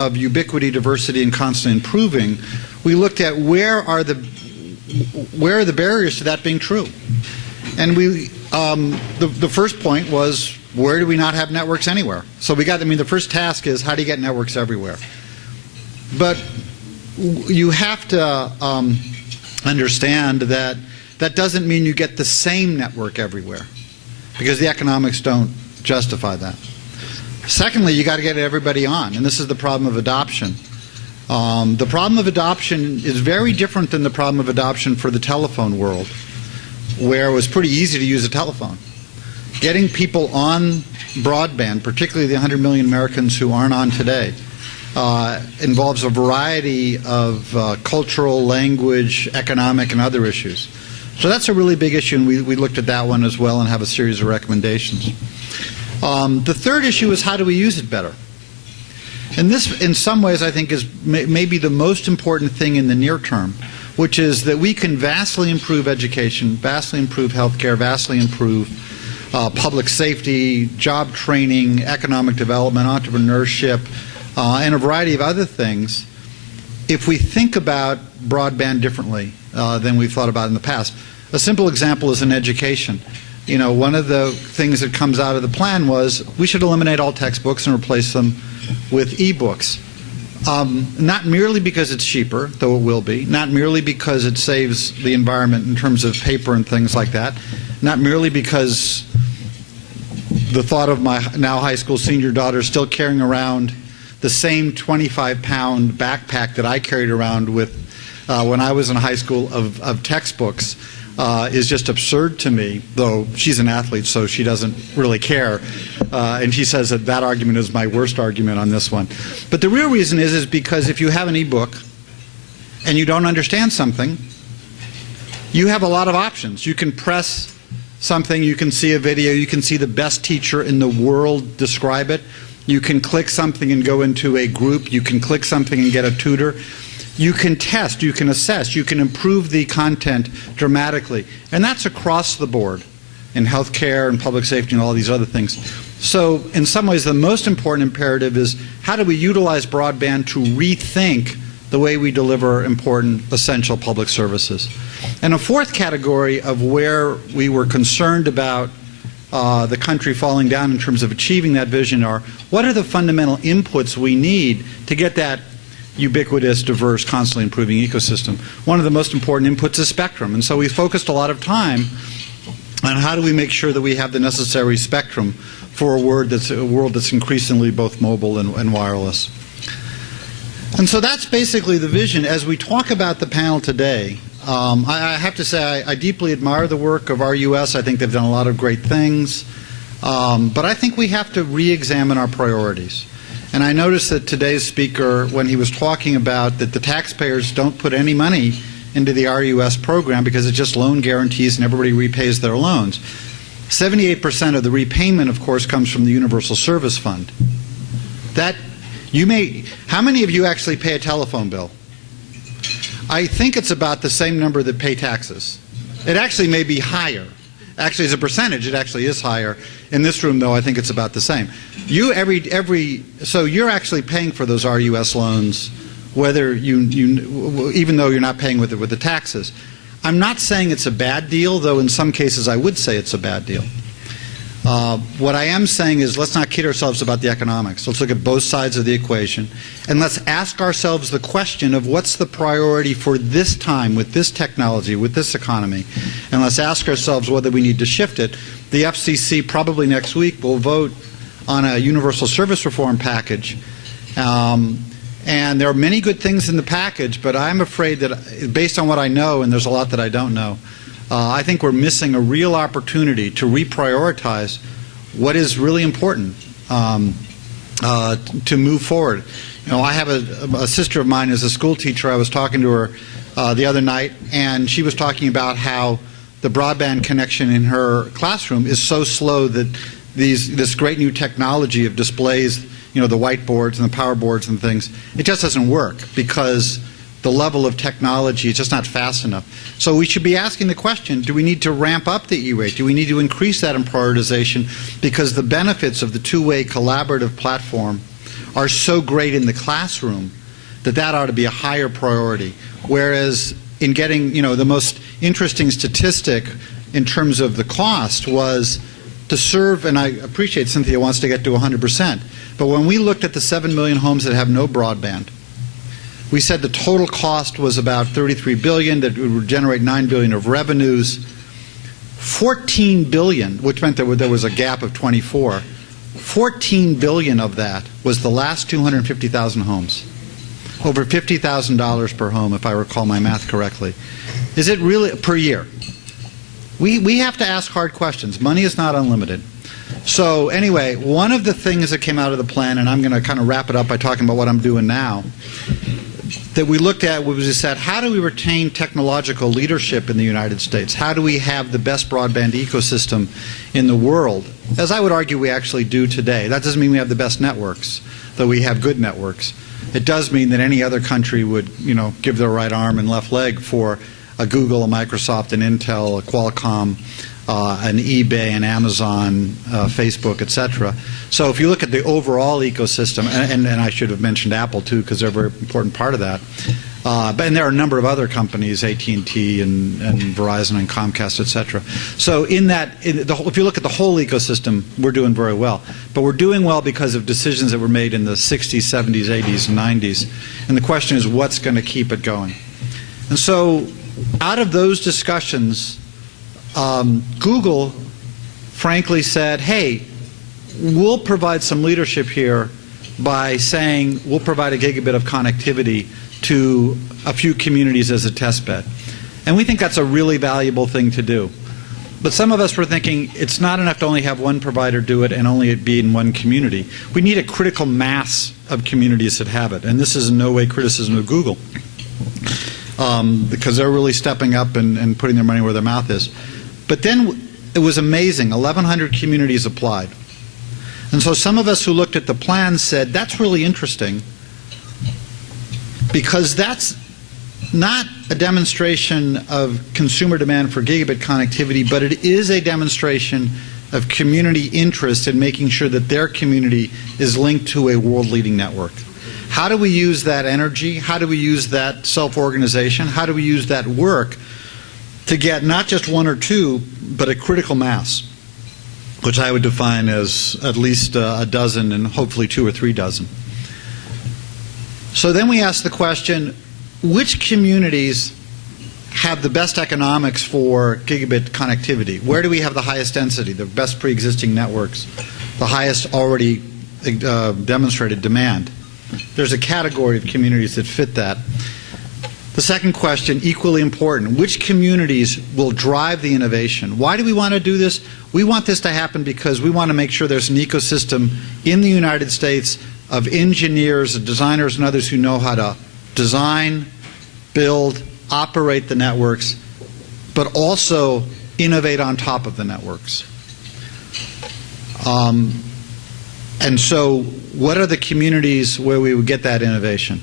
of ubiquity, diversity, and constantly improving, we looked at where are the barriers to that being true. And the first point was, where do we not have networks anywhere? So the first task is, how do you get networks everywhere? But you have to understand that that doesn't mean you get the same network everywhere, because the economics don't justify that. Secondly, you got to get everybody on, and this is the problem of adoption. The problem of adoption is very different than the problem of adoption for the telephone world, where it was pretty easy to use a telephone. Getting people on broadband, particularly the 100 million Americans who aren't on today, involves a variety of cultural, language, economic, and other issues. So that's a really big issue, and we looked at that one as well and have a series of recommendations. The third issue is, how do we use it better? And this, in some ways, I think is maybe the most important thing in the near term, which is that we can vastly improve education, vastly improve healthcare, vastly improve public safety, job training, economic development, entrepreneurship, and a variety of other things if we think about broadband differently than we've thought about in the past. A simple example is in education. You know, one of the things that comes out of the plan was we should eliminate all textbooks and replace them with e-books. Not merely because it's cheaper, though it will be, not merely because it saves the environment in terms of paper and things like that, not merely because the thought of my now high school senior daughter still carrying around the same 25-pound backpack that I carried around with when I was in high school of textbooks is just absurd to me, though she's an athlete, so she doesn't really care. And she says that that argument is my worst argument on this one. But the real reason is because if you have an e-book and you don't understand something, you have a lot of options. You can press something, you can see a video, you can see the best teacher in the world describe it. You can click something and go into a group. You can click something and get a tutor. You can test, you can assess, you can improve the content dramatically. And that's across the board in healthcare and public safety and all these other things. So in some ways the most important imperative is, how do we utilize broadband to rethink the way we deliver important, essential public services? And a fourth category of where we were concerned about the country falling down in terms of achieving that vision are, what are the fundamental inputs we need to get that ubiquitous, diverse, constantly improving ecosystem? One of the most important inputs is spectrum. And so we focused a lot of time on how do we make sure that we have the necessary spectrum for a world that's increasingly both mobile and wireless. And so that's basically the vision. As we talk about the panel today, I have to say I deeply admire the work of RUS. I think they've done a lot of great things. But I think we have to re-examine our priorities. And I noticed that today's speaker, when he was talking about that the taxpayers don't put any money into the RUS program because it's just loan guarantees and everybody repays their loans. 78% of the repayment, of course, comes from the Universal Service Fund. How many of you actually pay a telephone bill? I think it's about the same number that pay taxes. It actually may be higher. Actually, as a percentage, it actually is higher. In this room, though, I think it's about the same. So you're actually paying for those RUS loans, whether even though you're not paying with the taxes. I'm not saying it's a bad deal, though in some cases I would say it's a bad deal. What I am saying is, let's not kid ourselves about the economics. Let's look at both sides of the equation, and let's ask ourselves the question of what's the priority for this time with this technology, with this economy, and let's ask ourselves whether we need to shift it. The FCC probably next week will vote on a universal service reform package, and there are many good things in the package, but I'm afraid that based on what I know, and there's a lot that I don't know, I think we're missing a real opportunity to reprioritize what is really important to move forward. You know, I have a sister of mine is a school teacher. I was talking to her the other night, and she was talking about how the broadband connection in her classroom is so slow that this great new technology of displays, you know, the whiteboards and the power boards and things, it just doesn't work because the level of technology is just not fast enough. So we should be asking the question, do we need to ramp up the E-rate? Do we need to increase that in prioritization? Because the benefits of the two-way collaborative platform are so great in the classroom that that ought to be a higher priority. Whereas in getting, the most interesting statistic in terms of the cost was to serve, and I appreciate Cynthia wants to get to 100%, but when we looked at the 7 million homes that have no broadband, we said the total cost was about $33 billion, that it would generate $9 billion of revenues. $14 billion, which meant there was a gap of 24, $14 billion of that was the last 250,000 homes. Over $50,000 per home, if I recall my math correctly. Is it really per year? We have to ask hard questions. Money is not unlimited. So anyway, one of the things that came out of the plan, and I'm going to kind of wrap it up by talking about what I'm doing now, that we looked at was we said, how do we retain technological leadership in the United States? How do we have the best broadband ecosystem in the world? As I would argue we actually do today. That doesn't mean we have the best networks, though we have good networks. It does mean that any other country would, give their right arm and left leg for a Google, a Microsoft, an Intel, a Qualcomm, an eBay, an Amazon, Facebook, etc. So if you look at the overall ecosystem, and I should have mentioned Apple too, because they're a very important part of that. And there are a number of other companies, AT&T and Verizon and Comcast, etc. So if you look at the whole ecosystem, we're doing very well. But we're doing well because of decisions that were made in the 60s, 70s, 80s, and 90s. And the question is, what's going to keep it going? And so out of those discussions, Google frankly said, hey, we'll provide some leadership here by saying we'll provide a gigabit of connectivity to a few communities as a test bed. And we think that's a really valuable thing to do. But some of us were thinking it's not enough to only have one provider do it and only it be in one community. We need a critical mass of communities that have it. And this is in no way criticism of Google, because they're really stepping up and putting their money where their mouth is. But then it was amazing. 1,100 communities applied. And so some of us who looked at the plan said, that's really interesting, because that's not a demonstration of consumer demand for gigabit connectivity, but it is a demonstration of community interest in making sure that their community is linked to a world-leading network. How do we use that energy? How do we use that self-organization? How do we use that work to get not just one or two, but a critical mass, which I would define as at least a dozen and hopefully 2 or 3 dozen. So then we asked the question, which communities have the best economics for gigabit connectivity? Where do we have the highest density, the best pre-existing networks, the highest already demonstrated demand? There's a category of communities that fit that. The second question, equally important, which communities will drive the innovation? Why do we want to do this? We want this to happen because we want to make sure there's an ecosystem in the United States of engineers, designers, and others who know how to design, build, operate the networks, but also innovate on top of the networks. And so what are the communities where we would get that innovation?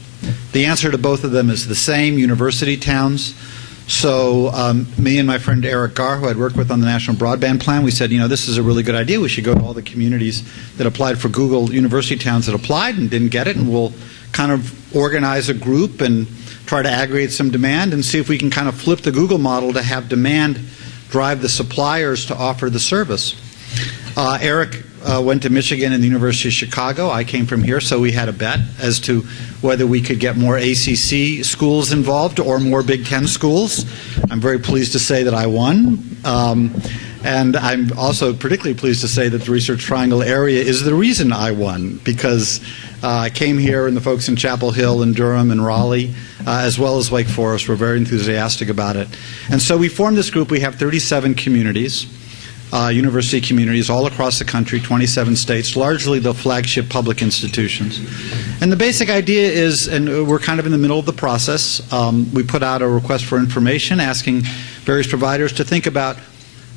The answer to both of them is the same, university towns. So me and my friend Eric Garr, who I'd worked with on the National Broadband Plan, we said, this is a really good idea. We should go to all the communities that applied for Google, university towns that applied and didn't get it, and we'll kind of organize a group and try to aggregate some demand and see if we can kind of flip the Google model to have demand drive the suppliers to offer the service. Eric went to Michigan and the University of Chicago. I came from here, so we had a bet as to whether we could get more ACC schools involved or more Big Ten schools. I'm very pleased to say that I won. And I'm also particularly pleased to say that the Research Triangle area is the reason I won, because I came here and the folks in Chapel Hill and Durham and Raleigh, as well as Wake Forest, were very enthusiastic about it. And so we formed this group. We have 37 communities. University communities all across the country, 27 states, largely the flagship public institutions. And the basic idea is, and we're kind of in the middle of the process, we put out a request for information asking various providers to think about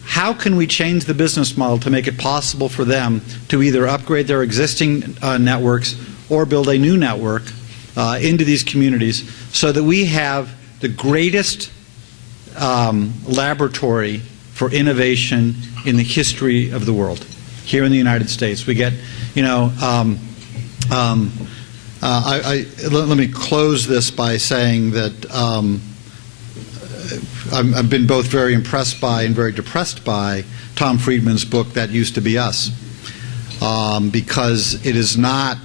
how can we change the business model to make it possible for them to either upgrade their existing networks or build a new network into these communities so that we have the greatest laboratory for innovation in the history of the world. Here in the United States, we get, Let me close this by saying that I've been both very impressed by and very depressed by Tom Friedman's book, That Used to Be Us, because it is not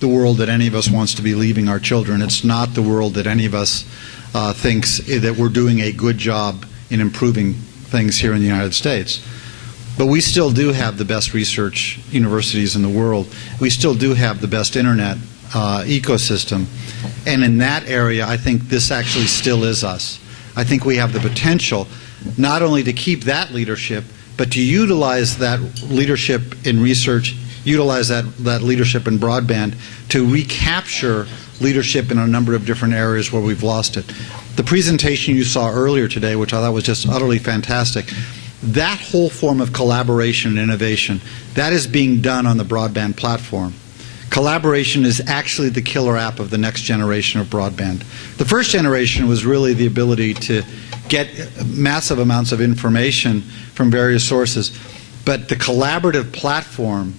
the world that any of us wants to be leaving our children. It's not the world that any of us thinks that we're doing a good job in improving things here in the United States. But we still do have the best research universities in the world. We still do have the best internet ecosystem. And in that area, I think this actually still is us. I think we have the potential not only to keep that leadership, but to utilize that leadership in research, utilize that leadership in broadband to recapture leadership in a number of different areas where we've lost it. The presentation you saw earlier today, which I thought was just utterly fantastic, that whole form of collaboration and innovation, that is being done on the broadband platform. Collaboration is actually the killer app of the next generation of broadband. The first generation was really the ability to get massive amounts of information from various sources. But the collaborative platform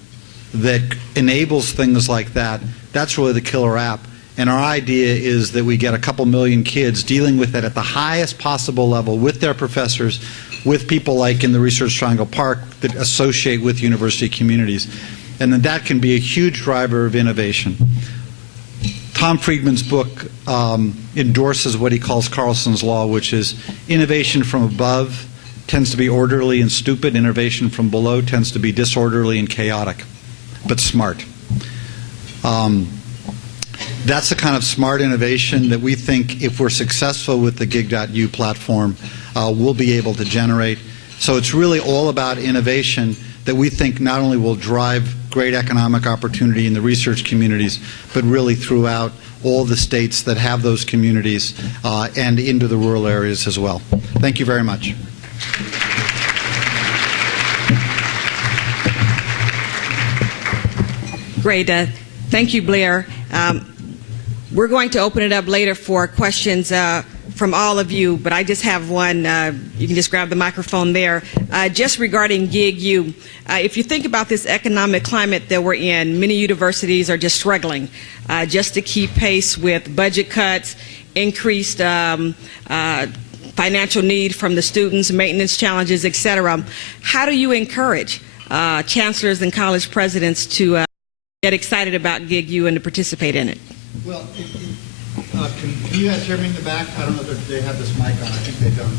that enables things like that, that's really the killer app. And our idea is that we get a couple million kids dealing with it at the highest possible level with their professors, with people like in the Research Triangle Park that associate with university communities. And then that can be a huge driver of innovation. Tom Friedman's book endorses what he calls Carlson's Law, which is innovation from above tends to be orderly and stupid. Innovation from below tends to be disorderly and chaotic, but smart. That's the kind of smart innovation that we think, if we're successful with the Gig.U platform, we'll be able to generate. So it's really all about innovation that we think not only will drive great economic opportunity in the research communities, but really throughout all the states that have those communities and into the rural areas as well. Thank you very much. Great. Thank you, Blair. We're going to open it up later for questions from all of you, but I just have one. You can just grab the microphone there. Just regarding Gig.U, if you think about this economic climate that we're in, many universities are just struggling just to keep pace with budget cuts, increased financial need from the students, maintenance challenges, et cetera. How do you encourage chancellors and college presidents to get excited about Gig.U and to participate in it? Well, can you guys hear me in the back? I don't know if they have this mic on. I think they don't.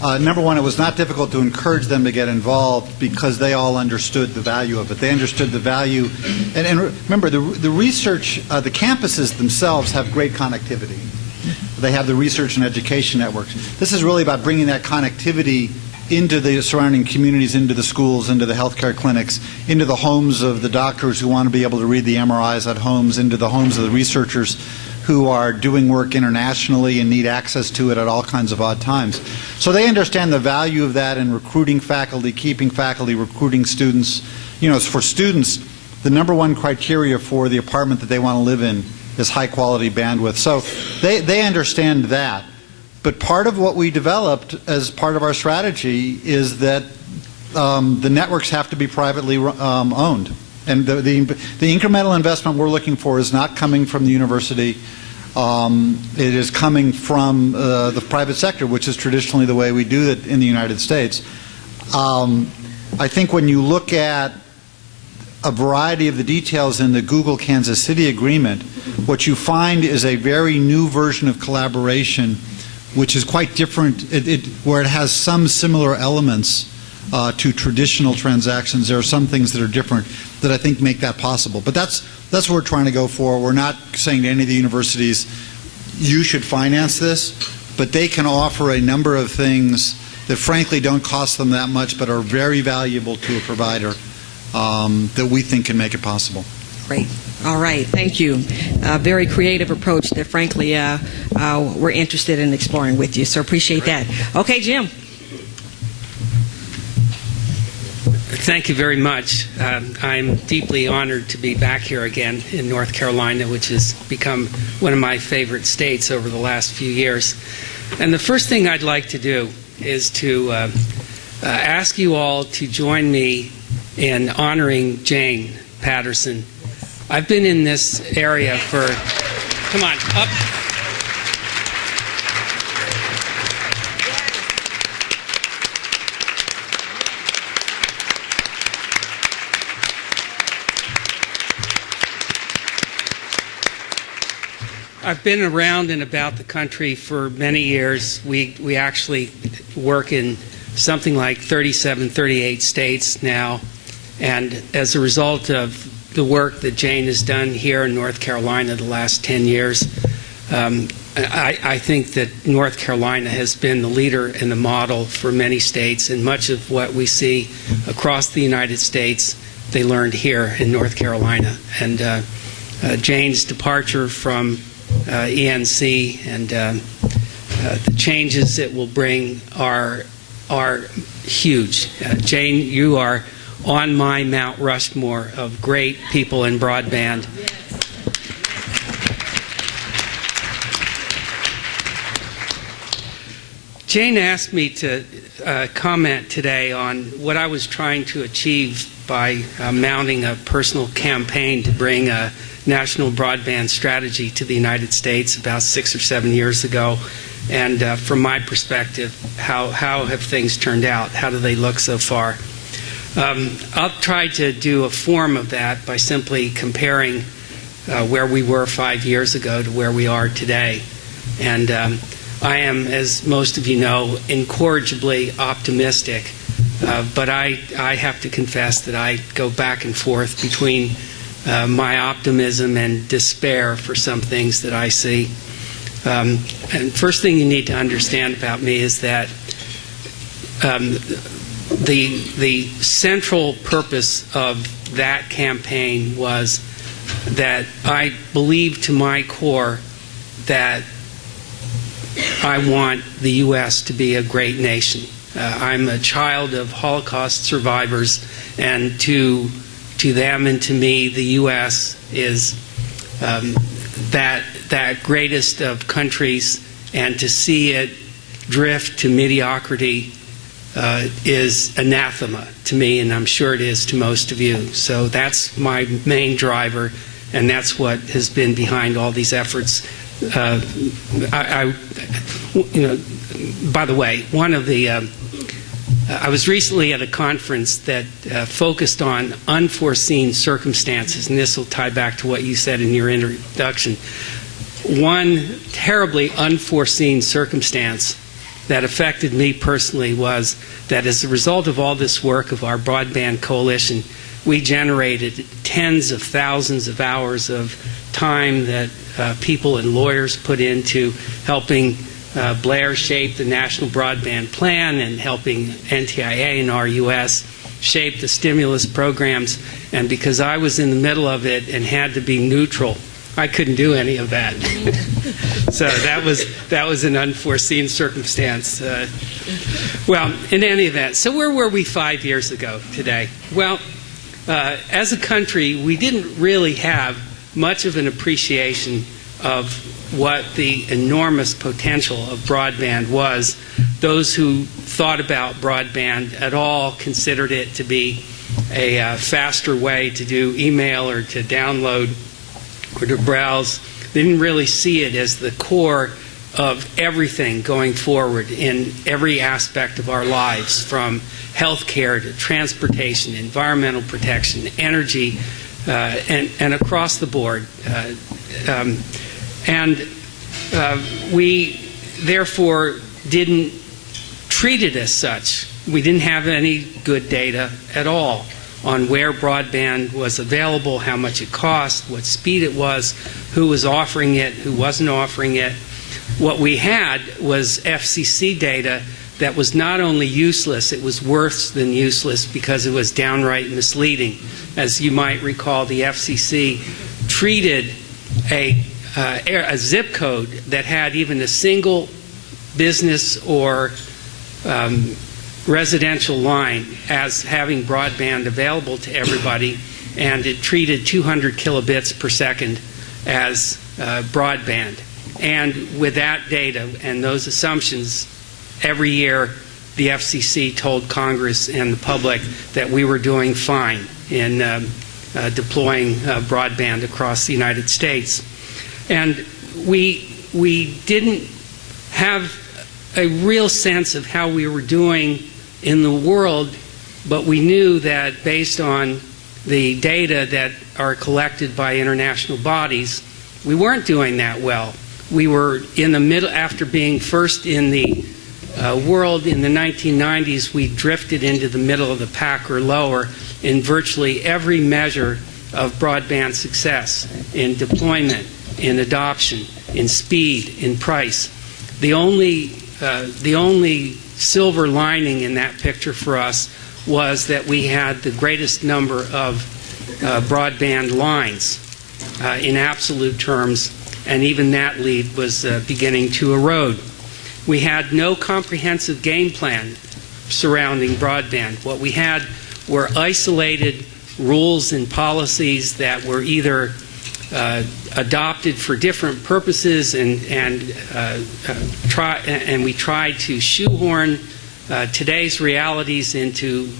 But number one, it was not difficult to encourage them to get involved because they all understood the value of it. They understood the value. And remember, the research, the campuses themselves have great connectivity. They have the research and education networks. This is really about bringing that connectivity into the surrounding communities, into the schools, into the healthcare clinics, into the homes of the doctors who want to be able to read the MRIs at homes, into the homes of the researchers who are doing work internationally and need access to it at all kinds of odd times. So they understand the value of that in recruiting faculty, keeping faculty, recruiting students. You know, for students, the number one criteria for the apartment that they want to live in is high quality bandwidth. So they understand that. But part of what we developed as part of our strategy is that the networks have to be privately owned. And the incremental investment we're looking for is not coming from the university. It is coming from the private sector, which is traditionally the way we do it in the United States. I think when you look at a variety of the details in the Google-Kansas City agreement, what you find is a very new version of collaboration which is quite different, where it has some similar elements to traditional transactions. There are some things that are different that I think make that possible. But that's what we're trying to go for. We're not saying to any of the universities, you should finance this, but they can offer a number of things that frankly don't cost them that much but are very valuable to a provider that we think can make it possible. Great. All right. Thank you. A very creative approach that, frankly, we're interested in exploring with you. So appreciate that. Okay, Jim. Thank you very much. I'm deeply honored to be back here again in North Carolina, which has become one of my favorite states over the last few years. And the first thing I'd like to do is to ask you all to join me in honoring Jane Patterson. I've been in this area for, come on, up. I've been around and about the country for many years. We actually work in something like 37, 38 states now. And as a result of the work that Jane has done here in North Carolina the last 10 years, I think that North Carolina has been the leader and the model for many states, and much of what we see across the United States, they learned here in North Carolina. And Jane's departure from ENC and the changes it will bring are huge. Jane, you are on my Mount Rushmore of great people in broadband. Jane asked me to comment today on what I was trying to achieve by mounting a personal campaign to bring a national broadband strategy to the United States about 6 or 7 years ago. And from my perspective, how have things turned out? How do they look so far? I'll try to do a form of that by simply comparing where we were 5 years ago to where we are today. And I am, as most of you know, incorrigibly optimistic, but I have to confess that I go back and forth between my optimism and despair for some things that I see. And first thing you need to understand about me is that the central purpose of that campaign was that I believe to my core that I want the U.S. to be a great nation. I'm a child of Holocaust survivors, and to them and to me, the U.S. is that greatest of countries, and to see it drift to mediocrity is anathema to me, and I'm sure it is to most of you. So that's my main driver, and that's what has been behind all these efforts. By the way, I was recently at a conference that focused on unforeseen circumstances, and this will tie back to what you said in your introduction. One terribly unforeseen circumstance that affected me personally was that as a result of all this work of our Broadband Coalition, we generated tens of thousands of hours of time that people and lawyers put into helping Blair shape the National Broadband Plan and helping NTIA and RUS shape the stimulus programs. And because I was in the middle of it and had to be neutral, I couldn't do any of that. So that was an unforeseen circumstance. Well, in any event, so where were we 5 years ago today? Well, as a country, we didn't really have much of an appreciation of what the enormous potential of broadband was. Those who thought about broadband at all considered it to be a faster way to do email or to download or to browse. They didn't really see it as the core of everything going forward in every aspect of our lives, from healthcare to transportation, environmental protection, energy, and across the board. We therefore didn't treat it as such. We didn't have any good data at all on where broadband was available, how much it cost, what speed it was, who was offering it, who wasn't offering it. What we had was FCC data that was not only useless, it was worse than useless because it was downright misleading. As you might recall, the FCC treated a zip code that had even a single business or residential line as having broadband available to everybody, and it treated 200 kilobits per second as broadband. And with that data and those assumptions, every year the FCC told Congress and the public that we were doing fine in deploying broadband across the United States. And we didn't have a real sense of how we were doing in the world, but we knew that based on the data that are collected by international bodies, we weren't doing that well. We were in the middle, after being first in the world in the 1990s, we drifted into the middle of the pack or lower in virtually every measure of broadband success, in deployment, in adoption, in speed, in price. The only silver lining in that picture for us was that we had the greatest number of broadband lines in absolute terms, and even that lead was beginning to erode. We had no comprehensive game plan surrounding broadband. What we had were isolated rules and policies that were either adopted for different purposes, and we tried to shoehorn today's realities into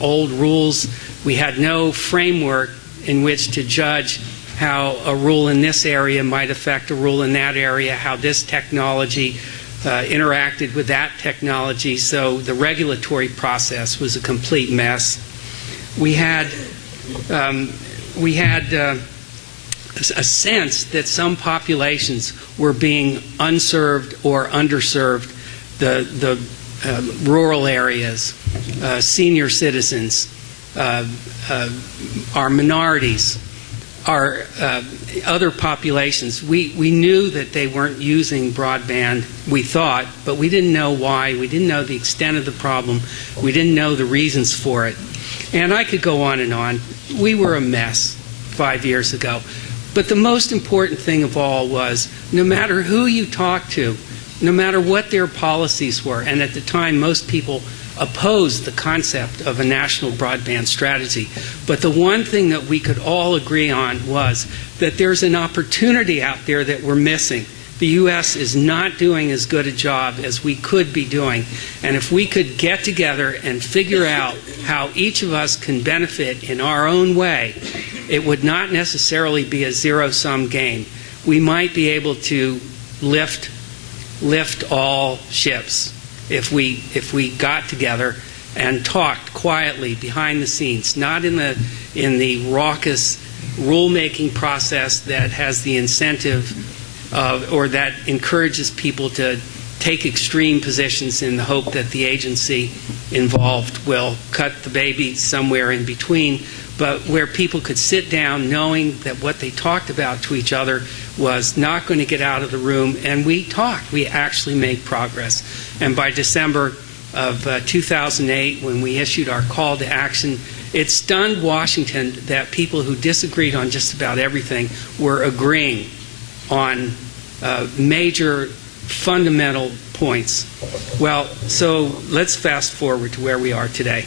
old rules. We had no framework in which to judge how a rule in this area might affect a rule in that area, how this technology interacted with that technology, so the regulatory process was a complete mess. We had a sense that some populations were being unserved or underserved, the rural areas, senior citizens, our minorities, our other populations. We knew that they weren't using broadband, we thought, but we didn't know why. We didn't know the extent of the problem. We didn't know the reasons for it. And I could go on and on. We were a mess 5 years ago. But the most important thing of all was, no matter who you talk to, no matter what their policies were, and at the time most people opposed the concept of a national broadband strategy, but the one thing that we could all agree on was that there's an opportunity out there that we're missing. The U.S. is not doing as good a job as we could be doing, and if we could get together and figure out how each of us can benefit in our own way, it would not necessarily be a zero-sum game. We might be able to lift all ships if we got together and talked quietly behind the scenes, not in the raucous rulemaking process that has the incentive or that encourages people to take extreme positions in the hope that the agency involved will cut the baby somewhere in between, but where people could sit down knowing that what they talked about to each other was not going to get out of the room, and we talked. We actually made progress. And by December of 2008, when we issued our call to action, it stunned Washington that people who disagreed on just about everything were agreeing on major fundamental points. Well, so let's fast forward to where we are today.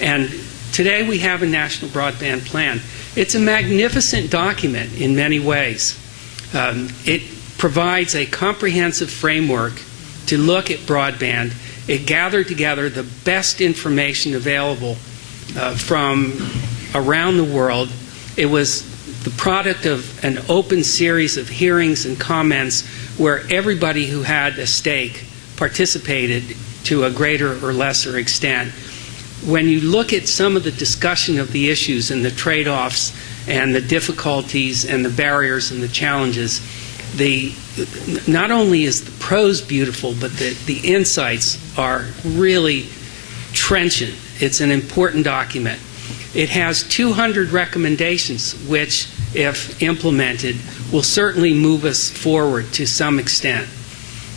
And today we have a national broadband plan. It's a magnificent document in many ways. It provides a comprehensive framework to look at broadband. It gathered together the best information available from around the world. It was the product of an open series of hearings and comments where everybody who had a stake participated to a greater or lesser extent. When you look at some of the discussion of the issues and the trade-offs and the difficulties and the barriers and the challenges, not only is the prose beautiful, but the insights are really trenchant. It's an important document. It has 200 recommendations, which, if implemented, will certainly move us forward to some extent.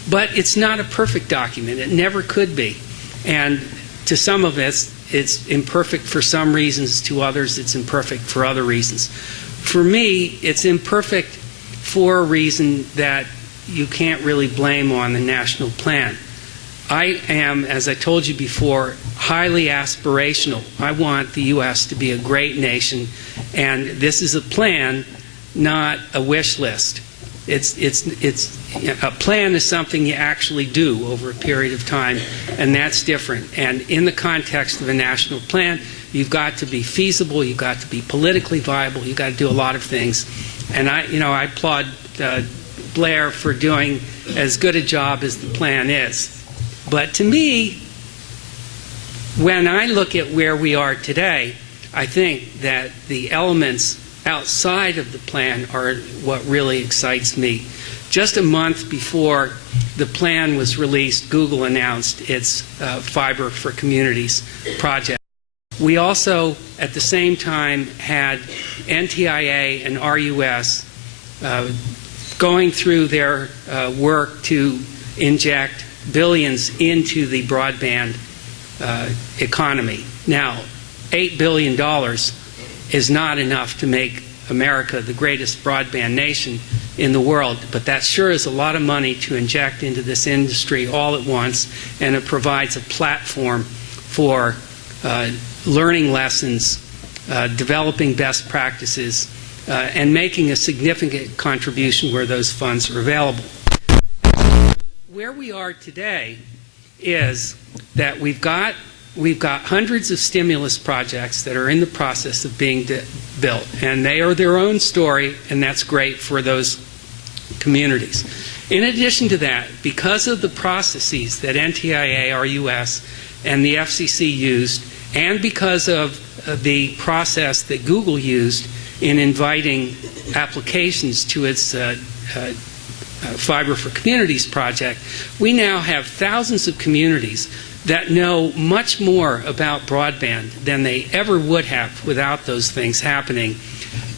But it's not a perfect document. It never could be. And to some of us, it's imperfect for some reasons. To others, it's imperfect for other reasons. For me, it's imperfect for a reason that you can't really blame on the national plan. I am, as I told you before, highly aspirational. I want the U.S. to be a great nation, and this is a plan, not a wish list. A plan is something you actually do over a period of time, and that's different. And in the context of a national plan, You've got to be feasible. You've got to be politically viable. You've got to do a lot of things. And I applaud Blair for doing as good a job as the plan is. But to me, when I look at where we are today, I think that the elements outside of the plan are what really excites me. Just a month before the plan was released, Google announced its Fiber for Communities project. We also, at the same time, had NTIA and RUS going through their work to inject billions into the broadband economy. Now, $8 billion is not enough to make America the greatest broadband nation in the world, but that sure is a lot of money to inject into this industry all at once, and it provides a platform for learning lessons, developing best practices, and making a significant contribution where those funds are available. Where we are today is that we've got hundreds of stimulus projects that are in the process of being built, and they are their own story, and that's great for those communities. In addition to that, because of the processes that NTIA, RUS, and the FCC used, and because of the process that Google used in inviting applications to its Fiber for Communities project, we now have thousands of communities that know much more about broadband than they ever would have without those things happening.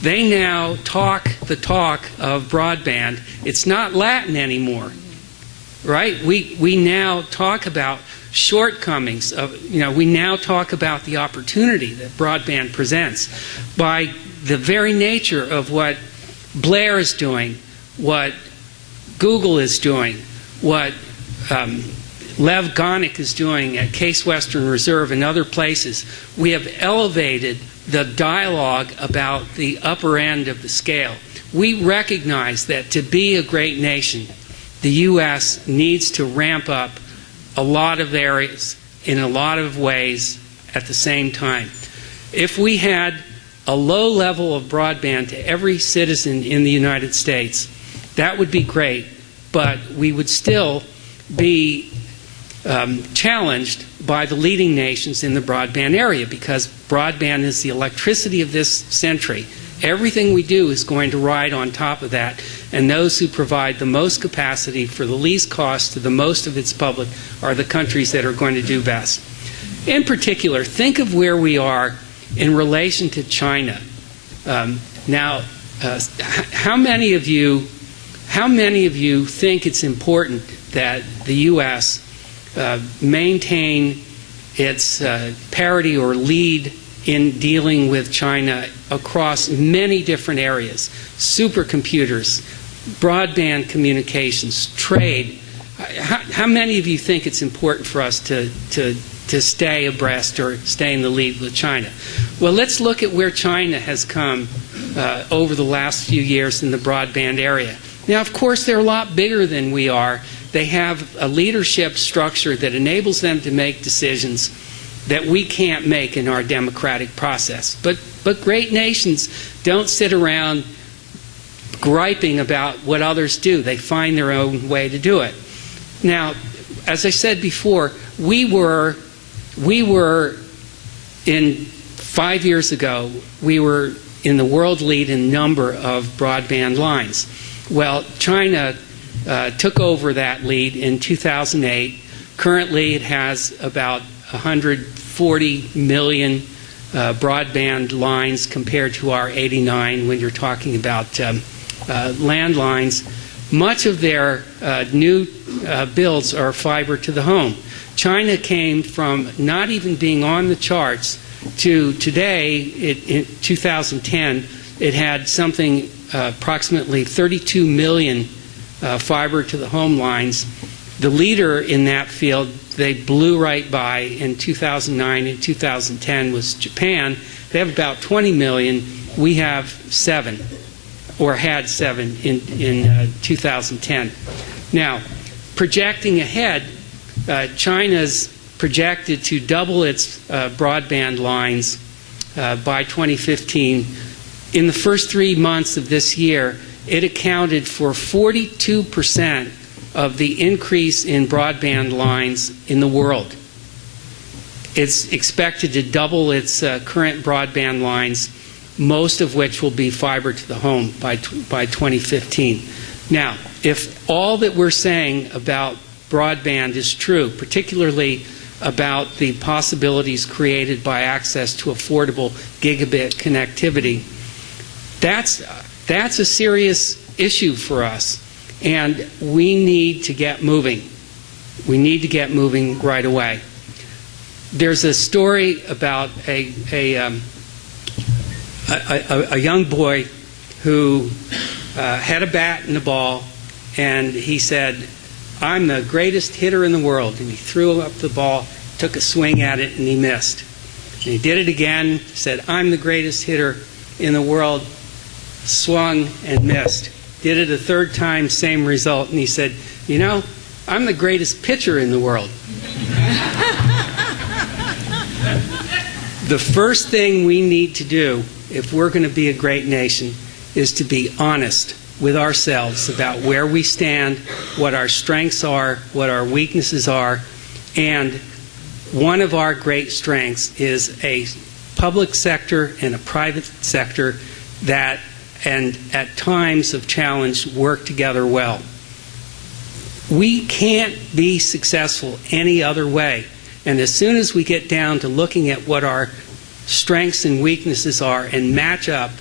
They now talk the talk of broadband. It's not Latin anymore, right? We now talk about shortcomings of, we now talk about the opportunity that broadband presents by the very nature of what Blair is doing, what Google is doing, what Levin is doing at Case Western Reserve and other places. We have elevated the dialogue about the upper end of the scale. We recognize that to be a great nation, the U.S. needs to ramp up a lot of areas in a lot of ways at the same time. If we had a low level of broadband to every citizen in the United States, that would be great, but we would still be challenged by the leading nations in the broadband area, because broadband is the electricity of this century. Everything we do is going to ride on top of that, and those who provide the most capacity for the least cost to the most of its public are the countries that are going to do best. In particular, think of where we are in relation to China. Now, how many of you think it's important that the U.S. Maintain its parity or lead in dealing with China across many different areas? Supercomputers, broadband communications, trade. How many of you think it's important for us to stay abreast or stay in the lead with China? Well, let's look at where China has come over the last few years in the broadband area. Now, of course, they're a lot bigger than we are. They have a leadership structure that enables them to make decisions that we can't make in our democratic process. But great nations don't sit around griping about what others do. They find their own way to do it. Now, as I said before, we were in 5 years ago, we were in the world lead in number of broadband lines. Well, China took over that lead in 2008. Currently, it has about 140 million broadband lines compared to our 89 when you're talking about landlines. Much of their new builds are fiber to the home. China came from not even being on the charts to today, in 2010, it had something approximately 32 million fiber to the home lines. The leader in that field, they blew right by in 2009 and 2010, was Japan. They have about 20 million. We have 7, or had 7 in 2010. Now, projecting ahead, China's projected to double its broadband lines by 2015. In the first 3 months of this year, it accounted for 42% of the increase in broadband lines in the world. It's expected to double its current broadband lines, most of which will be fiber to the home by 2015. Now, if all that we're saying about broadband is true, particularly about the possibilities created by access to affordable gigabit connectivity, that's a serious issue for us, and we need to get moving. We need to get moving right away. There's a story about a young boy who had a bat and a ball, and he said, "I'm the greatest hitter in the world." And he threw up the ball, took a swing at it, and he missed. And he did it again, said, "I'm the greatest hitter in the world," swung and missed. Did it a third time, same result, and he said, "You know, I'm the greatest pitcher in the world." The first thing we need to do if we're going to be a great nation is to be honest with ourselves about where we stand, what our strengths are, what our weaknesses are, and one of our great strengths is a public sector and a private sector that, and at times of challenge, work together well. We can't be successful any other way. And as soon as we get down to looking at what our strengths and weaknesses are and match up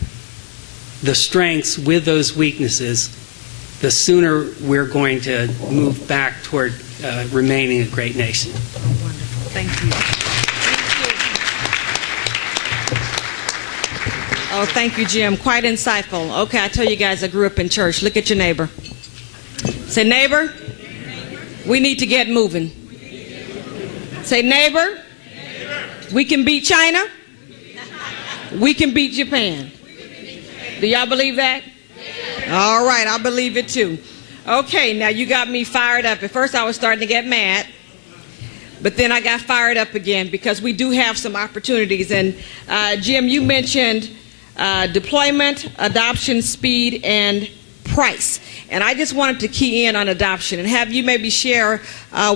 the strengths with those weaknesses, the sooner we're going to move back toward remaining a great nation. Wonderful. Thank you. Oh, thank you, Jim. Quite insightful. Okay, I tell you guys, I grew up in church. Look at your neighbor. Say, neighbor, we need to get moving. Say, neighbor, we can beat China. We can beat Japan. Do y'all believe that? All right, I believe it too. Okay, now you got me fired up. At first I was starting to get mad, but then I got fired up again because we do have some opportunities. And Jim, you mentioned deployment, adoption, speed, and price. And I just wanted to key in on adoption and have you maybe share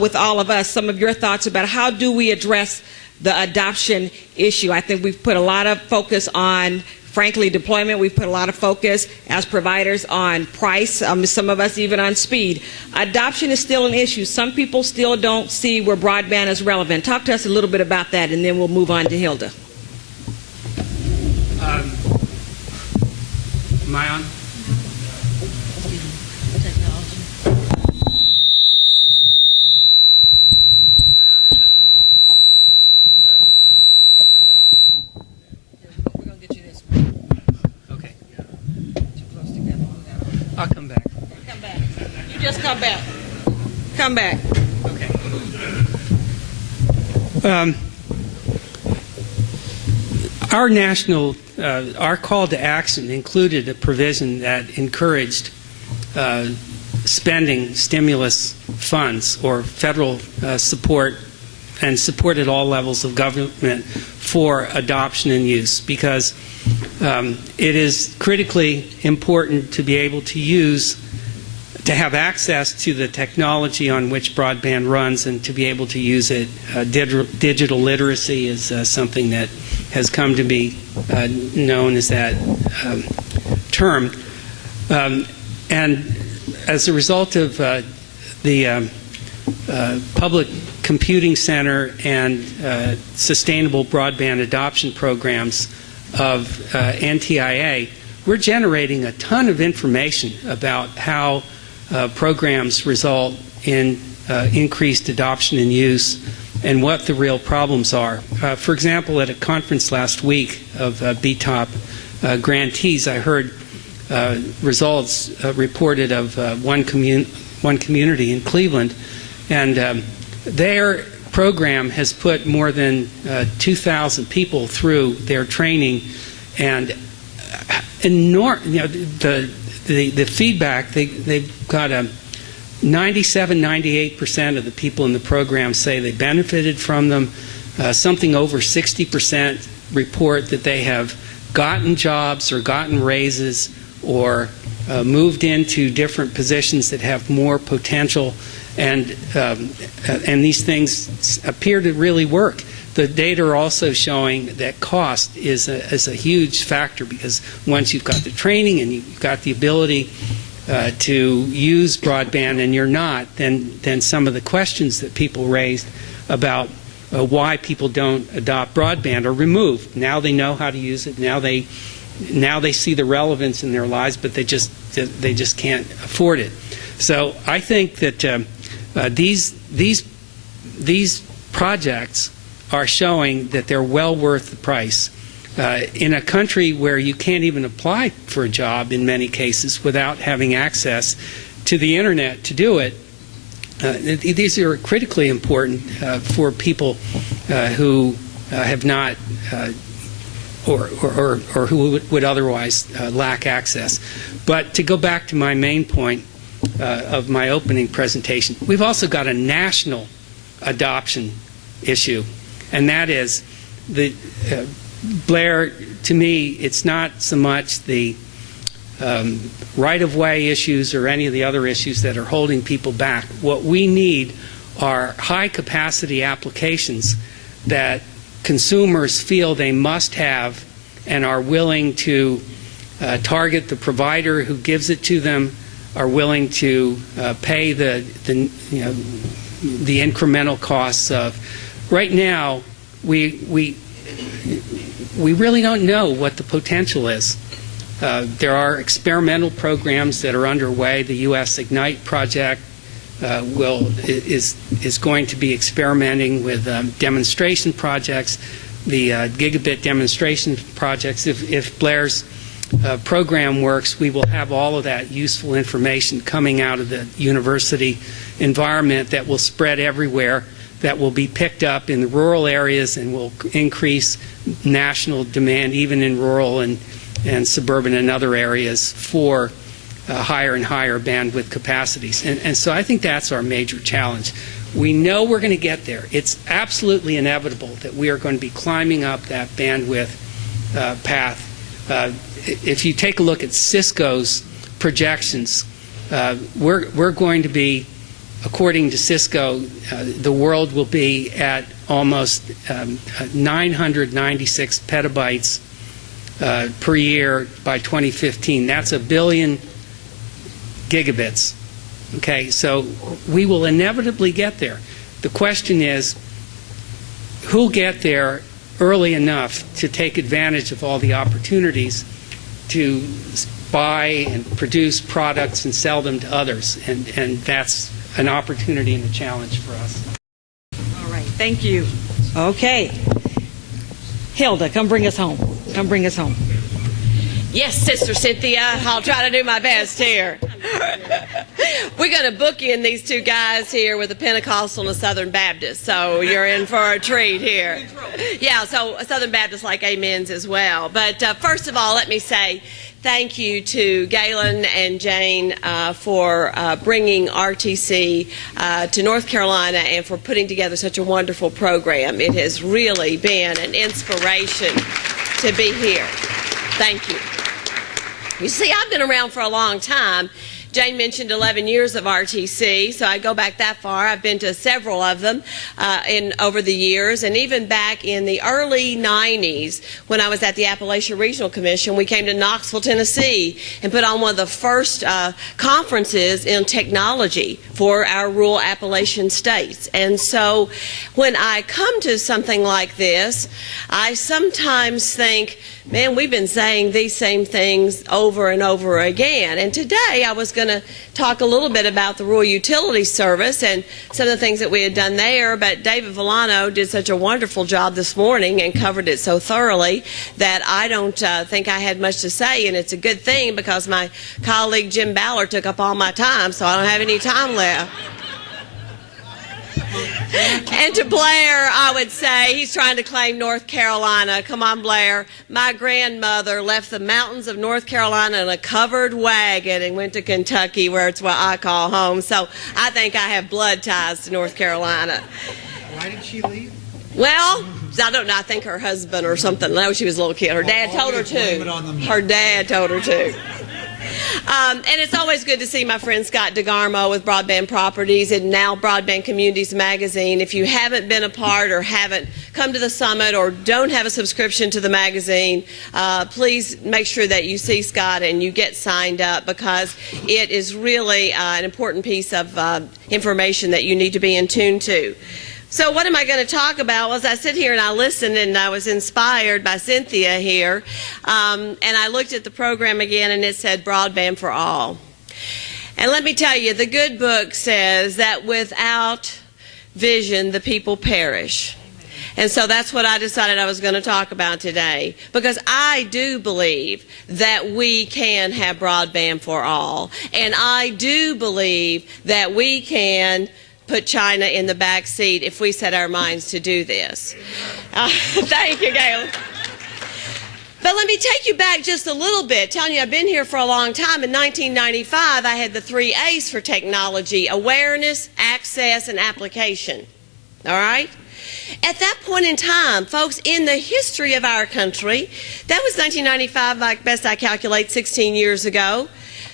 with all of us some of your thoughts about how do we address the adoption issue. I think we've put a lot of focus on, frankly, deployment. We've put a lot of focus as providers on price, some of us even on speed. Adoption is still an issue. Some people still don't see where broadband is relevant. Talk to us a little bit about that, and then we'll move on to Hilda. Am I on? I'll come back. Come back. You just come back. Come back. Okay. Our call to action included a provision that encouraged spending stimulus funds or federal support and supported all levels of government for adoption and use, because it is critically important to be able to have access to the technology on which broadband runs and to be able to use it. Digital literacy is something that has come to be known as that term. And as a result of the Public Computing Center and Sustainable Broadband Adoption Programs of NTIA, we're generating a ton of information about how programs result in increased adoption and use and what the real problems are. For example, at a conference last week of BTOP grantees, I heard results reported of one community in Cleveland, and their program has put more than 2,000 people through their training, and the feedback, they've got 97, 98% of the people in the program say they benefited from them. Something over 60% report that they have gotten jobs or gotten raises or moved into different positions that have more potential, and these things appear to really work. The data are also showing that cost is a huge factor, because once you've got the training and you've got the ability to use broadband and you're not, then some of the questions that people raised about why people don't adopt broadband are removed. Now they know how to use it. Now they see the relevance in their lives, but they just can't afford it. So I think that these projects are showing that they're well worth the price. In a country where you can't even apply for a job in many cases without having access to the internet to do it, these are critically important for people who have not or who would otherwise lack access. But to go back to my main point of my opening presentation, we've also got a national adoption issue, and that is the Blair, to me, it's not so much the right-of-way issues or any of the other issues that are holding people back. What we need are high-capacity applications that consumers feel they must have and are willing to target the provider who gives it to them, are willing to pay the incremental costs of. Right now, we really don't know what the potential is. There are experimental programs that are underway. The U.S. Ignite project is going to be experimenting with demonstration projects, the gigabit demonstration projects. If Blair's program works, we will have all of that useful information coming out of the university environment that will spread everywhere, that will be picked up in the rural areas and will increase national demand even in rural and suburban and other areas for higher and higher bandwidth capacities. And so I think that's our major challenge. We know we're going to get there. It's absolutely inevitable that we are going to be climbing up that bandwidth path. If you take a look at Cisco's projections, we're going to be, according to Cisco, the world will be at almost 996 petabytes per year by 2015. That's 1 billion gigabits. Okay, so we will inevitably get there. The question is, who'll get there early enough to take advantage of all the opportunities to buy and produce products and sell them to others? And that's an opportunity and a challenge for us. All right, thank you. Okay. Hilda, come bring us home. Come bring us home. Yes, Sister Cynthia, I'll try to do my best here. We're going to bookend these two guys here with a Pentecostal and a Southern Baptist, so you're in for a treat here. Yeah, so Southern Baptist like amens as well. But first of all, let me say thank you to Galen and Jane for bringing RTC to North Carolina and for putting together such a wonderful program. It has really been an inspiration to be here. Thank you. You see, I've been around for a long time. Jane mentioned 11 years of RTC, so I go back that far. I've been to several of them over the years, and even back in the early 90s when I was at the Appalachian Regional Commission, we came to Knoxville, Tennessee, and put on one of the first conferences in technology for our rural Appalachian states. And so when I come to something like this, I sometimes think, man, we've been saying these same things over and over again. And today I was going to talk a little bit about the Rural Utility Service and some of the things that we had done there, but David Villano did such a wonderful job this morning and covered it so thoroughly that I don't think I had much to say, and it's a good thing because my colleague Jim Ballard took up all my time, so I don't have any time left. And to Blair, I would say he's trying to claim North Carolina. Come on, Blair. My grandmother left the mountains of North Carolina in a covered wagon and went to Kentucky, where it's what I call home. So I think I have blood ties to North Carolina. Why did she leave? Well, I don't know. I think her husband or something. No, she was a little kid. Her dad told her to. Her dad told her to. And it's always good to see my friend Scott DeGarmo with Broadband Properties and now Broadband Communities Magazine. If you haven't been a part or haven't come to the summit or don't have a subscription to the magazine, please make sure that you see Scott and you get signed up, because it is really an important piece of information that you need to be in tune to. So what am I going to talk about? Well, as I sit here and I listened and I was inspired by Cynthia here, and I looked at the program again and it said Broadband for All. And let me tell you, the good book says that without vision, the people perish. And so that's what I decided I was going to talk about today, because I do believe that we can have broadband for all. And I do believe that we can put China in the back seat if we set our minds to do this. Thank you, Gail. But let me take you back just a little bit, telling you I've been here for a long time. In 1995, I had the 3 A's for technology: awareness, access, and application. All right? At that point in time, folks, in the history of our country, that was 1995, like best I calculate, 16 years ago,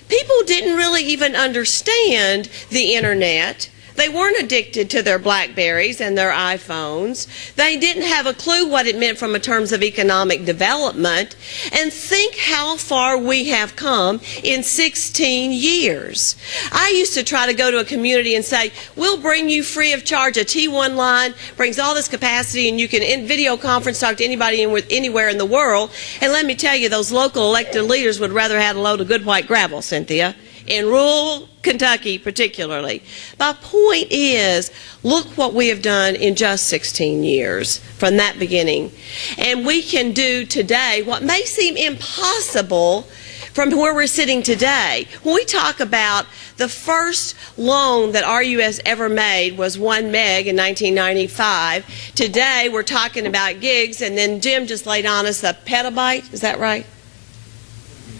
people didn't really even understand the internet. They weren't addicted to their Blackberries and their iPhones. They didn't have a clue what it meant from a terms of economic development. And think how far we have come in 16 years. I used to try to go to a community and say, we'll bring you free of charge a T1 line, brings all this capacity, and you can in video conference talk to anybody anywhere in the world. And let me tell you, those local elected leaders would rather have a load of good white gravel, Cynthia, in rural Kentucky particularly. My point is, look what we have done in just 16 years from that beginning. And we can do today what may seem impossible from where we're sitting today. When we talk about the first loan that RUS ever made was 1 meg in 1995. Today we're talking about gigs, and then Jim just laid on us a petabyte. Is that right?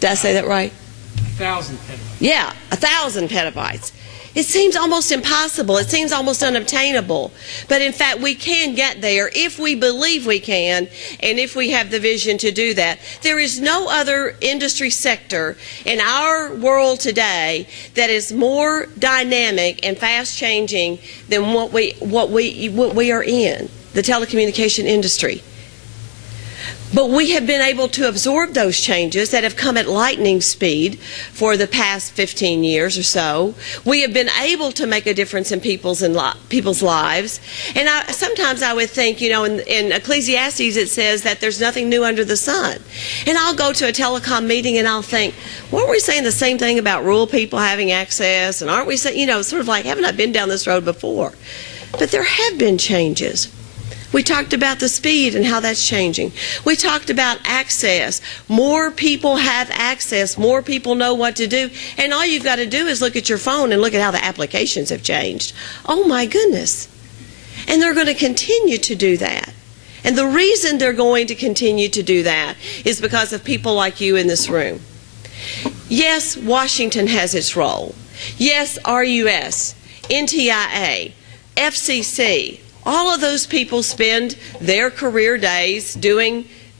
Did I say that right? 1,000 petabytes. Yeah, 1,000 petabytes. It seems almost impossible. It seems almost unobtainable. But in fact, we can get there if we believe we can, and if we have the vision to do that. There is no other industry sector in our world today that is more dynamic and fast changing than what we are in, the telecommunication industry. But we have been able to absorb those changes that have come at lightning speed for the past 15 years or so. We have been able to make a difference in people's lives. And sometimes I would think, you know, in Ecclesiastes it says that there's nothing new under the sun. And I'll go to a telecom meeting and I'll think, weren't we saying the same thing about rural people having access? And aren't we saying, you know, sort of like, haven't I been down this road before? But there have been changes. We talked about the speed and how that's changing. We talked about access. More people have access. More people know what to do. And all you've got to do is look at your phone and look at how the applications have changed. Oh, my goodness. And they're going to continue to do that. And the reason they're going to continue to do that is because of people like you in this room. Yes, Washington has its role. Yes, RUS, NTIA, FCC, all of those people spend their career days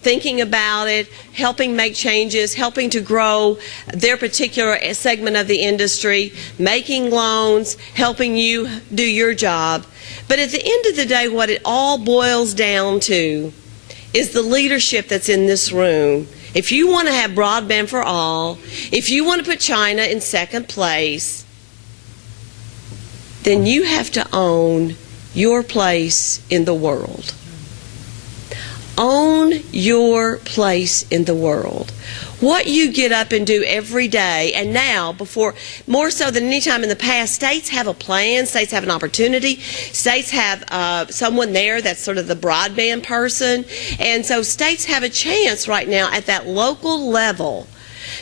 thinking about it, helping make changes, helping to grow their particular segment of the industry, making loans, helping you do your job. But at the end of the day, what it all boils down to is the leadership that's in this room. If you want to have broadband for all, if you want to put China in second place, then you have to own your place in the world. Own your place in the world. What you get up and do every day, and now, before more so than any time in the past, states have a plan, states have an opportunity, states have someone there that's sort of the broadband person, and so states have a chance right now at that local level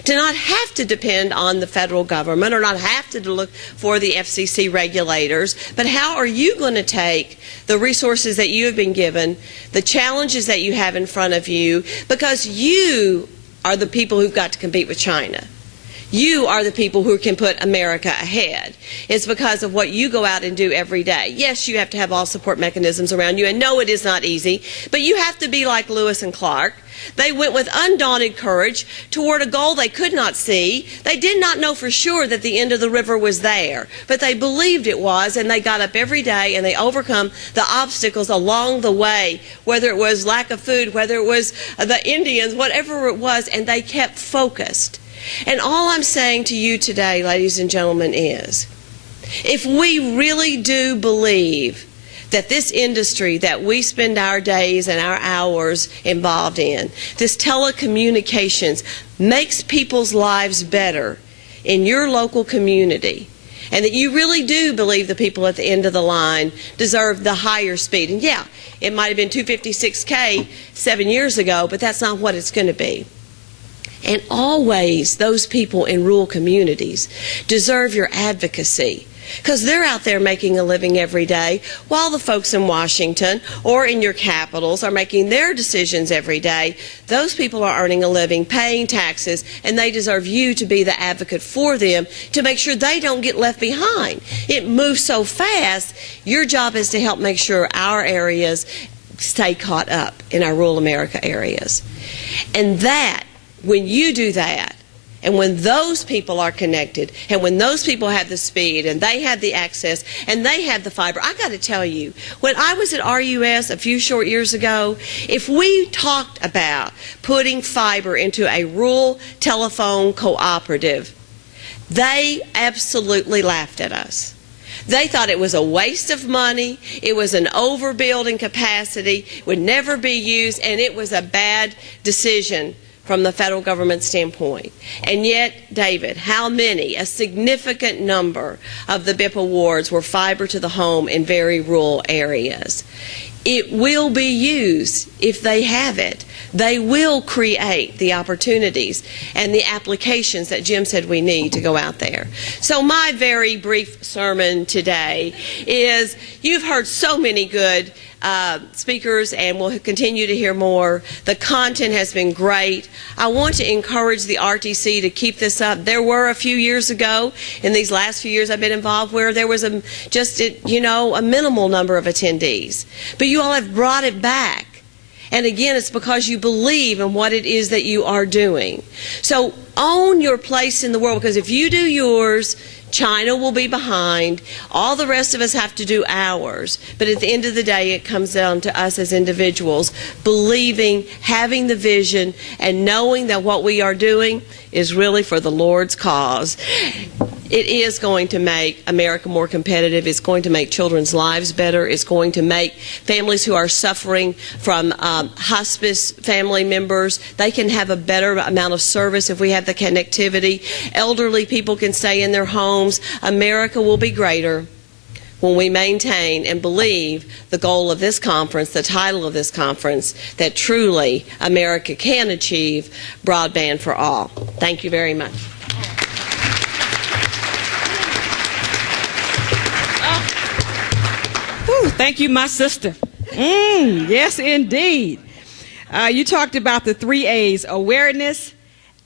to not have to depend on the federal government or not have to look for the FCC regulators, but how are you going to take the resources that you have been given, the challenges that you have in front of you, because you are the people who've got to compete with China. You are the people who can put America ahead. It's because of what you go out and do every day. Yes, you have to have all support mechanisms around you, and no, it is not easy, but you have to be like Lewis and Clark. They went with undaunted courage toward a goal they could not see. They did not know for sure that the end of the river was there, but they believed it was, and they got up every day and they overcome the obstacles along the way, whether it was lack of food, whether it was the Indians, whatever it was, and they kept focused. And all I'm saying to you today, ladies and gentlemen, is if we really do believe that this industry that we spend our days and our hours involved in, this telecommunications, makes people's lives better in your local community, and that you really do believe the people at the end of the line deserve the higher speed. And yeah, it might have been 256K 7 years ago, but that's not what it's going to be. And always those people in rural communities deserve your advocacy, because they're out there making a living every day while the folks in Washington or in your capitals are making their decisions every day. Those people are earning a living, paying taxes, and they deserve you to be the advocate for them to make sure they don't get left behind. It moves so fast. Your job is to help make sure our areas stay caught up in our rural America areas. And that, when you do that, and when those people are connected, and when those people have the speed, and they have the access, and they have the fiber, I got to tell you, when I was at RUS a few short years ago, if we talked about putting fiber into a rural telephone cooperative, they absolutely laughed at us. They thought it was a waste of money, it was an overbuilding capacity, would never be used, and it was a bad decision from the federal government standpoint. And yet, David, how many, a significant number of the BIP awards were fiber to the home in very rural areas. It will be used if they have it. They will create the opportunities and the applications that Jim said we need to go out there. So my very brief sermon today is, you've heard so many good speakers, and we'll continue to hear more. The content has been great. I want to encourage the RTC to keep this up. There were a few years ago, in these last few years I've been involved, where there was a minimal number of attendees. But you all have brought it back. And again, it's because you believe in what it is that you are doing. So own your place in the world, because if you do yours, China will be behind. All the rest of us have to do ours. But at the end of the day, it comes down to us as individuals believing, having the vision, and knowing that what we are doing is really for the Lord's cause. It is going to make America more competitive. It's going to make children's lives better. It's going to make families who are suffering from hospice family members, they can have a better amount of service if we have the connectivity. Elderly people can stay in their homes. America will be greater when we maintain and believe the goal of this conference, the title of this conference, that truly America can achieve broadband for all. Thank you very much. Thank you, my sister. Yes, indeed. You talked about the 3 A's: awareness,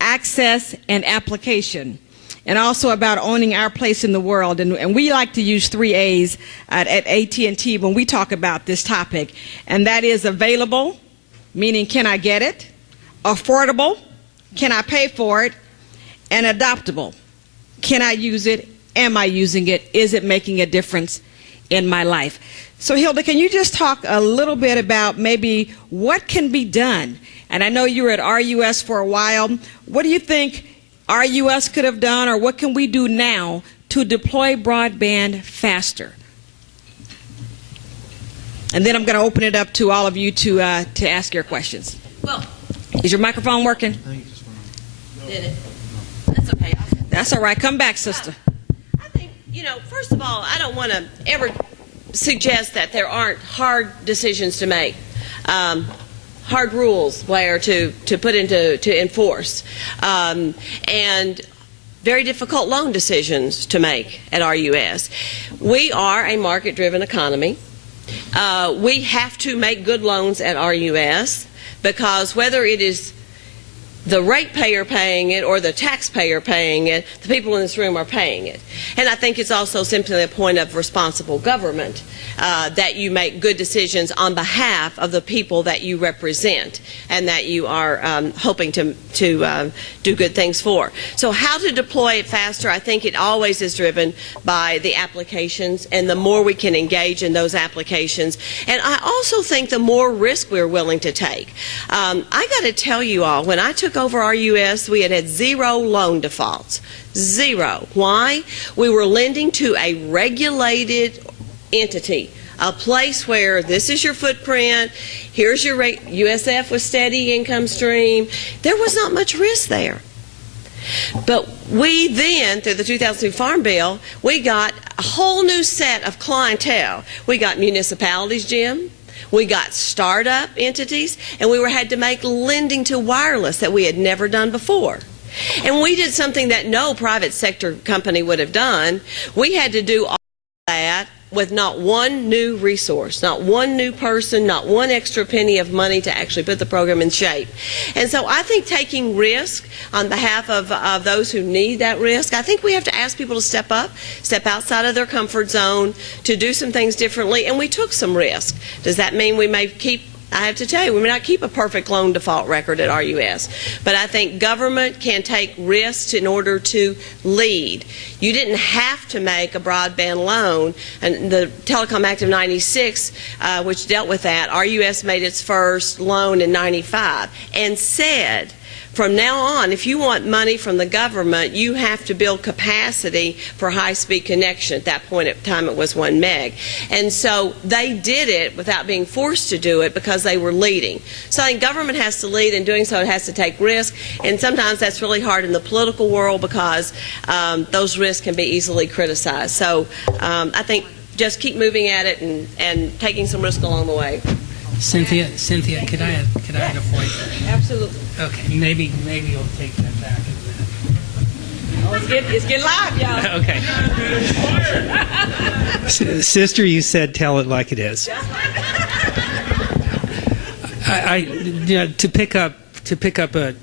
access, and application, and also about owning our place in the world. And we like to use 3 A's at AT&T when we talk about this topic, and that is available, meaning can I get it? Affordable, can I pay for it? And adoptable, can I use it? Am I using it? Is it making a difference in my life? So Hilda, can you just talk a little bit about maybe what can be done? And I know you were at RUS for a while. What do you think RUS could have done, or what can we do now to deploy broadband faster? And then I'm going to open it up to all of you to ask your questions. Well, is your microphone working? did it? That's okay. That's all right. Come back, sister. I think, first of all, I don't want to ever suggest that there aren't hard decisions to make. Hard hard rules, Blair, to put to enforce, and very difficult loan decisions to make at RUS. We are a market-driven economy. We have to make good loans at RUS because whether it is the ratepayer paying it or the taxpayer paying it, the people in this room are paying it. And I think it's also simply a point of responsible government that you make good decisions on behalf of the people that you represent and that you are hoping to do good things for. So how to deploy it faster, I think it always is driven by the applications, and the more we can engage in those applications. And I also think the more risk we're willing to take. I got to tell you all, when I took over RUS, we had 0 loan defaults. 0. Why? We were lending to a regulated entity, a place where this is your footprint, here's your rate, USF with steady income stream. There was not much risk there. But we then, through the 2002 Farm Bill, we got a whole new set of clientele. We got municipalities, Jim. We got startup entities, and we had to make lending to wireless that we had never done before. And we did something that no private sector company would have done. We had to do all that with not one new resource, not one new person, not one extra penny of money to actually put the program in shape. And so I think taking risk on behalf of those who need that risk, I think we have to ask people to step up, step outside of their comfort zone, to do some things differently, and we took some risk. Does that mean we may keep, I have to tell you, we may not keep a perfect loan default record at RUS, but I think government can take risks in order to lead. You didn't have to make a broadband loan, and the Telecom Act of 96, which dealt with that, RUS made its first loan in 95 and said, from now on, if you want money from the government, you have to build capacity for high-speed connection. At that point in time, it was 1 meg. And so they did it without being forced to do it because they were leading. So I think government has to lead, and doing so it has to take risk. And sometimes that's really hard in the political world because those risks can be easily criticized. So I think just keep moving at it and taking some risk along the way. Cynthia, could I add a point? Absolutely. Okay, maybe you'll take that back. Oh, it's getting live, y'all. Okay. Sister, you said tell it like it is. To pick up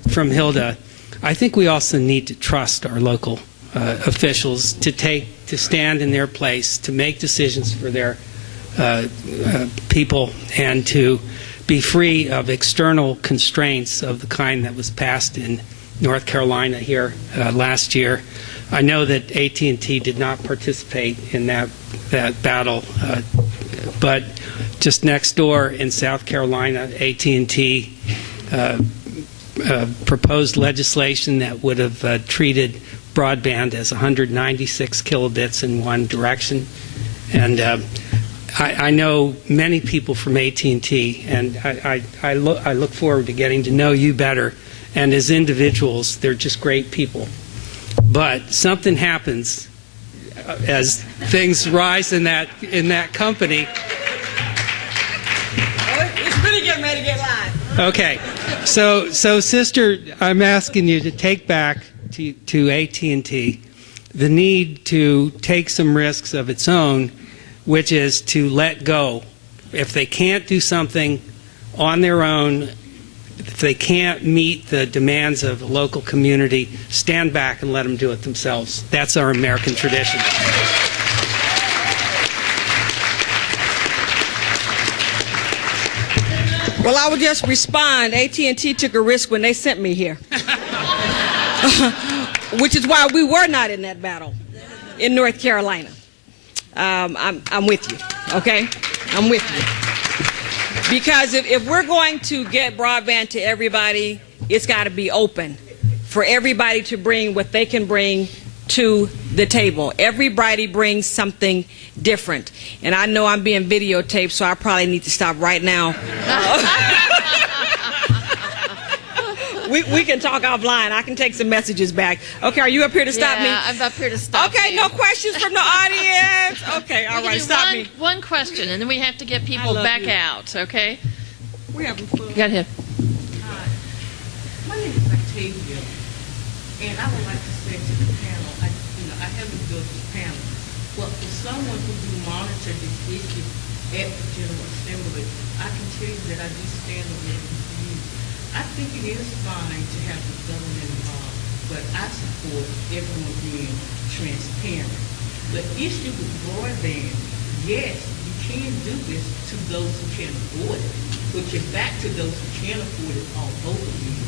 from Hilda, I think we also need to trust our local officials to stand in their place, to make decisions for their people, and to be free of external constraints of the kind that was passed in North Carolina here last year. I know that AT&T did not participate in that battle, but just next door in South Carolina, AT&T proposed legislation that would have treated broadband as 196 kilobits in one direction. And I know many people from AT&T, and I look forward to getting to know you better. And as individuals, they're just great people. But something happens as things rise in that company. Oh, it's really getting ready to get live. Okay, so sister, I'm asking you to take back to AT&T the need to take some risks of its own, which is to let go. If they can't do something on their own, if they can't meet the demands of the local community, stand back and let them do it themselves. That's our American tradition. Well, I would just respond. AT&T took a risk when they sent me here, which is why we were not in that battle in North Carolina. I'm with you, okay? I'm with you. Because if we're going to get broadband to everybody, it's got to be open for everybody to bring what they can bring to the table. Everybody brings something different. And I know I'm being videotaped, so I probably need to stop right now. We can talk offline. I can take some messages back. Okay, are you up here to stop me? Yeah, I'm up here to stop Okay, you. no questions from the audience. Okay, all right, stop me. One question, and then we have to get people back out, okay? We're having fun. Go ahead. Octavia. And I would like to say to the panel, I haven't built this panel, but for someone who do monitor this issue at the General Assembly, I can tell you that I do stand on your view. I think it is fine to have the government involved, but I support everyone being transparent. The issue with broadband, yes, you can do this to those who can afford it, but you're back to those who can't afford it all over again.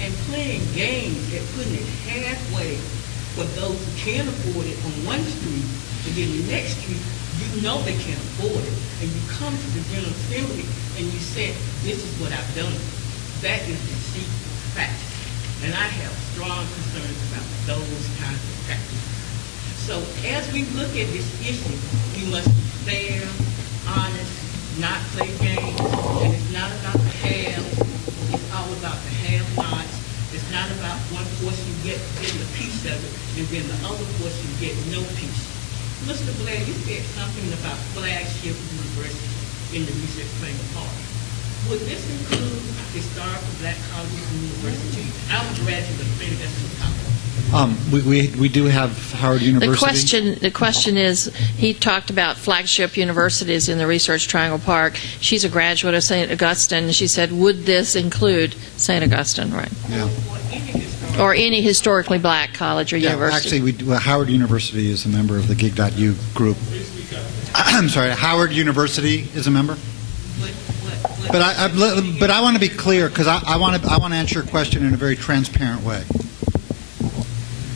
And playing games and putting it halfway for those who can afford it on one street, and then the next street, you know they can't afford it. And you come to the General Assembly and you say, this is what I've done. That is deceitful practice. And I have strong concerns about those kinds of practices. So as we look at this issue, we must be fair, honest, not play games, and it's not about the haves. It's all about the have-nots. It's not about one portion getting a piece of it, and then the other portion get no piece. Mr. Blair, you said something about flagship university in the research training part. Would this include historical black colleges and universities? I'm a graduate of St. Augustine's College. We do have Howard University. The question is, he talked about flagship universities in the Research Triangle Park. She's a graduate of St. Augustine, and she said, would this include St. Augustine, right? Yeah. Or any historically black college or university? Actually, Howard University is a member of the Gig.U group. I'm sorry, Howard University is a member? But I want to be clear, because I want to answer your question in a very transparent way.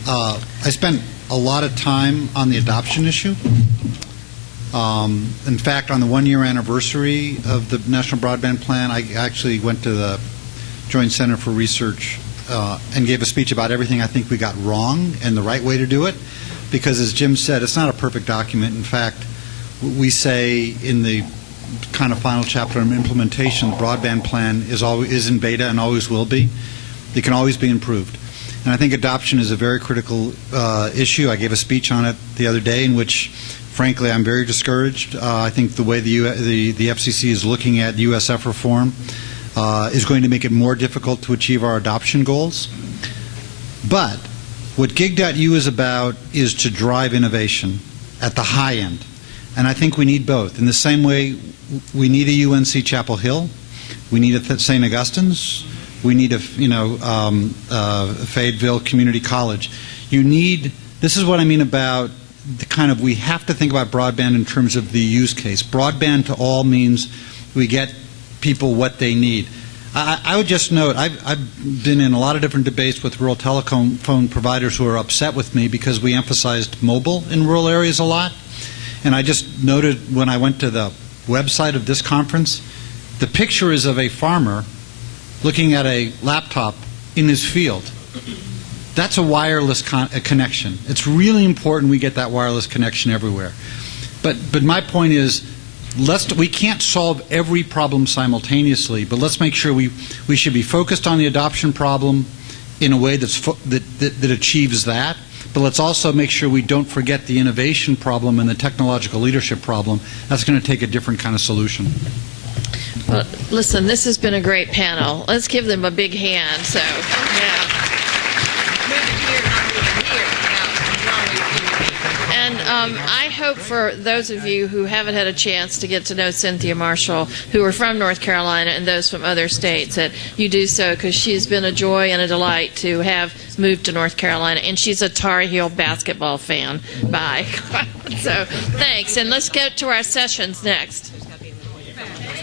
I spent a lot of time on the adoption issue. In fact, on the one-year anniversary of the National Broadband Plan, I actually went to the Joint Center for Research and gave a speech about everything I think we got wrong and the right way to do it. Because, as Jim said, it's not a perfect document. In fact, we say in the kind of final chapter on implementation, the broadband plan is in beta and always will be. It can always be improved. And I think adoption is a very critical issue. I gave a speech on it the other day in which, frankly, I'm very discouraged. I think the way the FCC is looking at USF reform is going to make it more difficult to achieve our adoption goals. But what Gig.U is about is to drive innovation at the high end. And I think we need both. In the same way, we need a UNC Chapel Hill, we need a St. Augustine's, we need a Fayetteville Community College. This is what I mean about the kind of, we have to think about broadband in terms of the use case. Broadband to all means we get people what they need. I would just note, I've been in a lot of different debates with rural telephone providers who are upset with me because we emphasized mobile in rural areas a lot. And I just noted when I went to the website of this conference, the picture is of a farmer looking at a laptop in his field. That's a wireless connection. It's really important we get that wireless connection everywhere. But my point is, we can't solve every problem simultaneously, but let's make sure we should be focused on the adoption problem in a way that achieves that. But let's also make sure we don't forget the innovation problem and the technological leadership problem. That's going to take a different kind of solution. Well, listen, this has been a great panel. Let's give them a big hand. So, yeah. And I hope for those of you who haven't had a chance to get to know Cynthia Marshall, who are from North Carolina, and those from other states, that you do so, because she's been a joy and a delight to have moved to North Carolina, and she's a Tar Heel basketball fan. Bye. So thanks, and let's get to our sessions next.